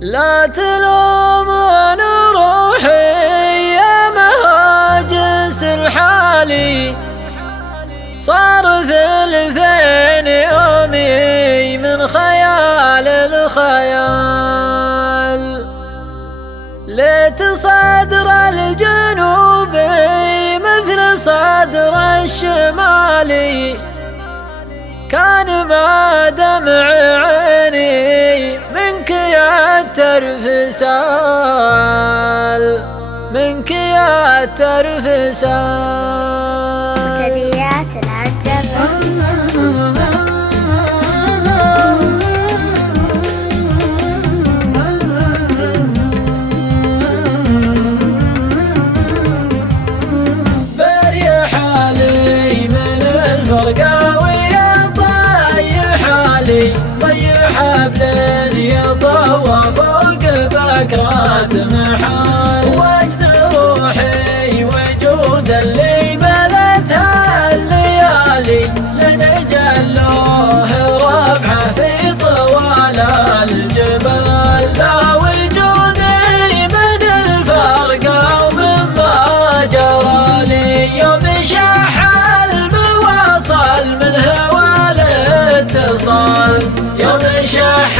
لا تلومون روحي يا مهاجس الحالي، صار ثلثين يومي من خيال الخيال. ليت صدر الجنوبي مثل صدر الشمالي، كان ما دمع عيني منك يترفسال، منك يترفسال. وتريات العجب بريح حالي من الفرقاوي، طيح حبل يطوى فوق بكرات محال. وجد روحي وجود اللي ملتها الليالي، لنجلوه ربعه في طوال الجبال. لا وجودي من الفرقة ومما جرى لي، يوم شح المواصل من هوى الاتصال، يوم شح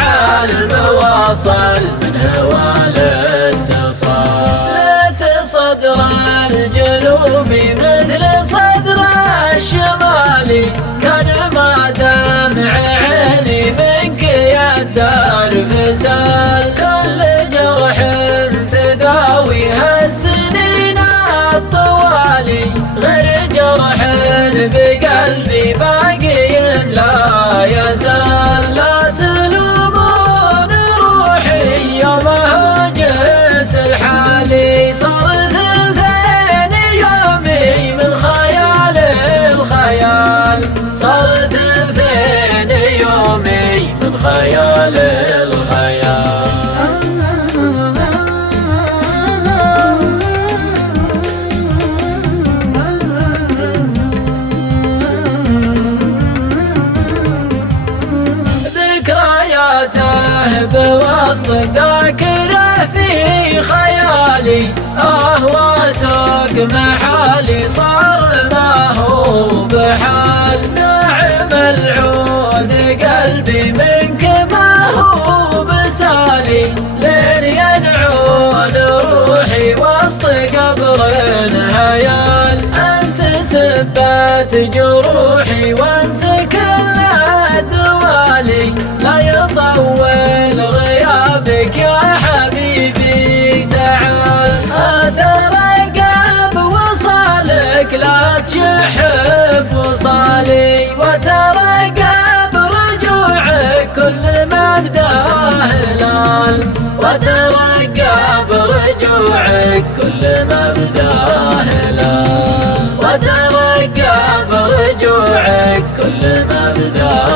المواصل من هوى الاتصال. ليت صدر الجنوبي مثل صدر الشمالي، كان ما دمع عيني منك يترفسال. كل جرح تداويها السنين الطوالي، غير جرح بقلبي باقي لا يزال. لا تلومون روحي يا مهاجس الحالي، صار ثلثين يومي من خيال الخيال، صار ثلثين يومي من خيال الخيال. بوسط الذاكرة في خيالي، واسوق محالي صار ما هو بحال. ناعم العود قلبي منك ما هو بسالي، لين ينعون روحي وسط قبر هيال. أنت سبت جروحي وأنت كل الدوالي، لا يطول غيابك يا حبيبي تعال. أترقب وصالك لا تشحب وصالي، وترقب رجوعك كل ما بداه هلال، وترقب رجوعك كل ما بداه هلال، وترقب رجوعك كل ما بداه